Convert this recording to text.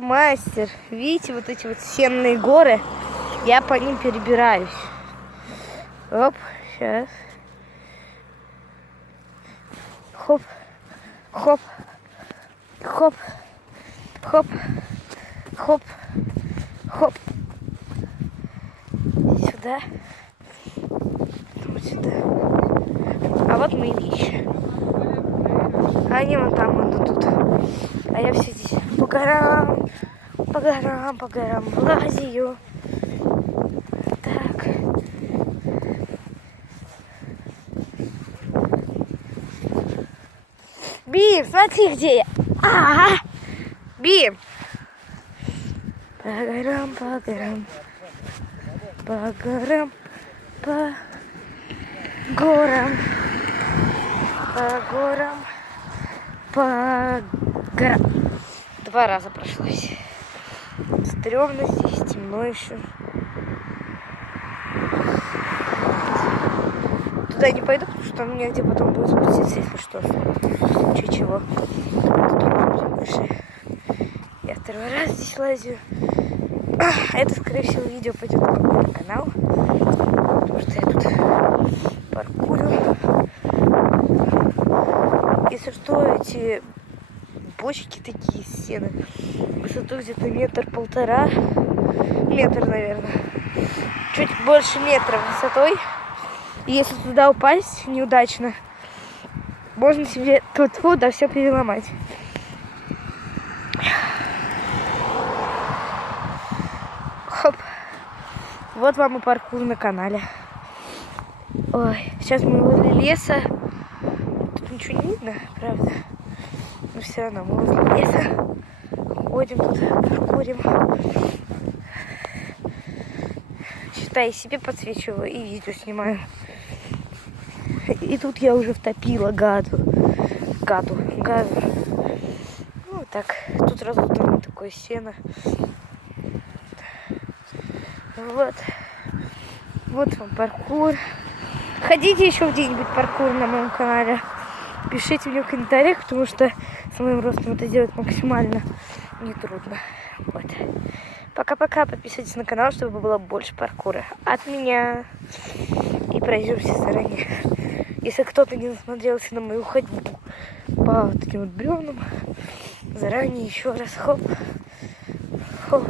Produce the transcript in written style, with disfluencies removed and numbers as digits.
Мастер. Видите, вот эти вот сенные горы? Я по ним перебираюсь. Оп, сейчас. Хоп, хоп, хоп, хоп, хоп, хоп. Сюда. Вот сюда. А вот мои вещи. Они вон там идут. А я все здесь по горам, по горам, по горам лазию. Так. Бим, смотри, где я. Ага. Бим. По горам, по горам. По горам, по горам. По горам. По горам. 2 раза прошлось. Стрёмно здесь, темно еще. Туда не пойду, потому что там негде потом будет спуститься, если что. Чего. Тут выше. Я 2-й раз здесь лазю. Это, скорее всего, видео пойдет на мой канал. Потому что я тут паркурю. Если что, эти бочки такие из сена. Высоту где-то 1,5 метра, наверное. Чуть больше метра высотой. И если туда упасть неудачно, можно себе тут да все переломать. Хоп. Вот вам и паркур на канале. Ой, сейчас мы возле леса. Тут ничего не видно, правда. Но все равно мы возле леса. Ходим тут, паркурим. Считай, себе подсвечиваю и видео снимаю. И тут я уже втопила газу. Ну так, тут разутано такое сено. Вот. Вот вам паркур. Ходите еще где-нибудь паркур на моем канале. Пишите мне в комментариях, потому что с моим ростом это делать максимально нетрудно. Вот. Пока-пока. Подписывайтесь на канал, чтобы было больше паркура от меня. И пройдемся заранее. Если кто-то не насмотрелся на мою ходьбу по вот таким вот бревнам, заранее еще раз хоп, хоп.